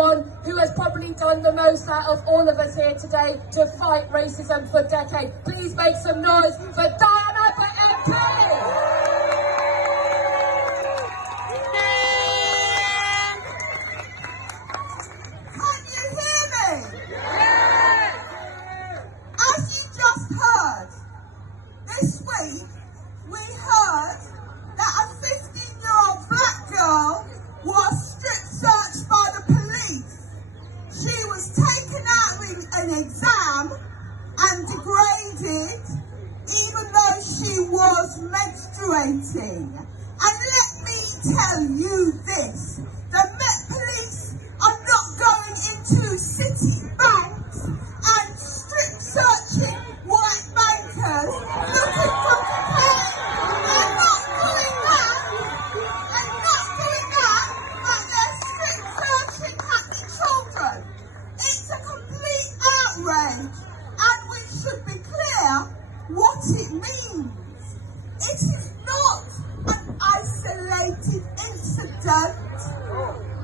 one who has probably done the most out of all of us here today to fight racism for decades. Please make some noise for Diane Abbott MP! Can you hear me? As you just heard, this week we heard that a 15-year-old black girl was strip searched by the police. She was taken out in an exam and degraded even though she was menstruating. And let me tell you this, the Met Police are not going into city banks and strip searching white bankers looking for cocaine. They're not doing that. They're not doing that, but they're strip searching happy children. It's a complete outrage, and we should be clear what it means. It is not an isolated incident.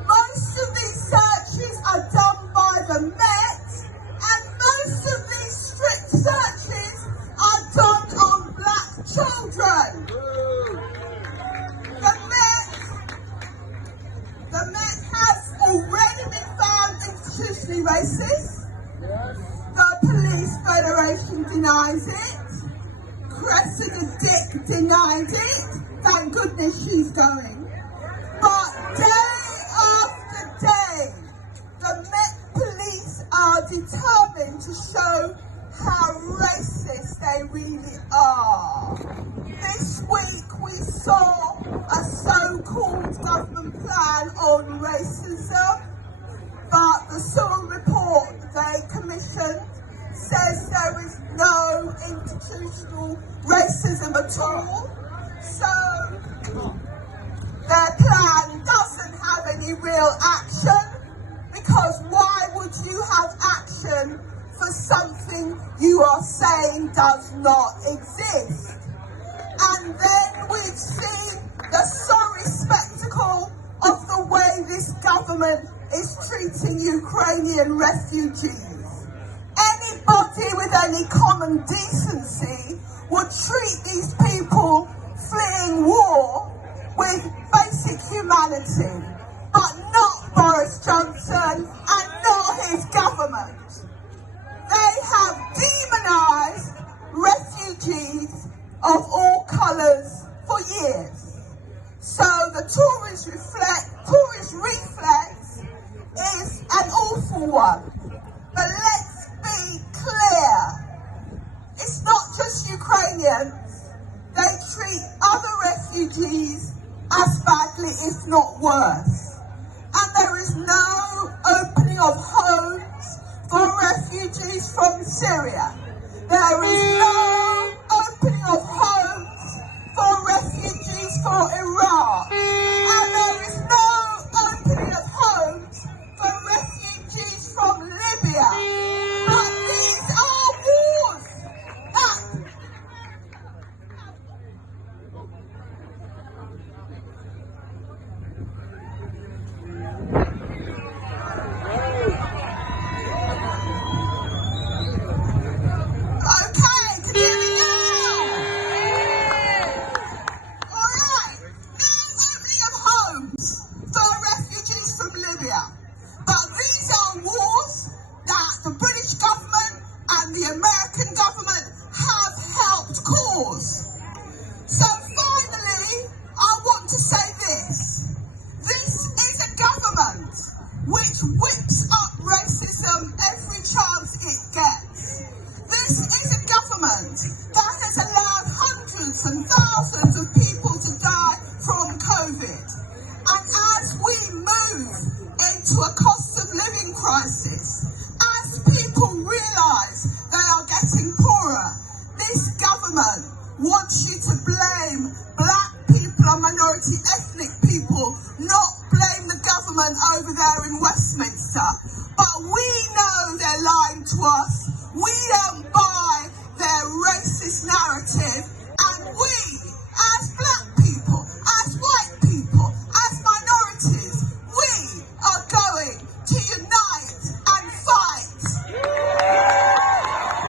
Most of these searches are done by the Met, and most of these strip searches are done on black children. The Met has already been found institutionally racist. The Police Federation denies it. Cressida Dick denied it. Thank goodness she's going. But day after day, the Met Police are determined to show how racist they really are. This week we saw a so-called government plan on racism, but the Sewell report they commissioned says there is no institutional racism at all. So their plan doesn't have any real action, because why would you have action for something you are saying does not exist? And then we've seen the sorry spectacle of the way this government is treating Ukrainian refugees. Anybody with any common decency would treat these people fleeing war with basic humanity, but not Boris Johnson and not his government. They have demonised refugees of all colours for years. So the tourist reflex is an awful one. But let's be clear, it's not just Ukrainians. They treat other refugees as badly, if not worse. And there is no opening of homes for refugees from Syria. There is no opening of homes for refugees for Iraq. And there is no opening of homes for refugees from Libya. But these are wars that which whips up racism every chance it gets. This is a government that has allowed hundreds and thousands of people to die from COVID. And as we move into a cost of living crisis, as people realise they are getting poorer, this government wants you to blame black people and minority ethnic people, not blame the government over there in Westminster. But we know they're lying to us. We don't buy their racist narrative, and we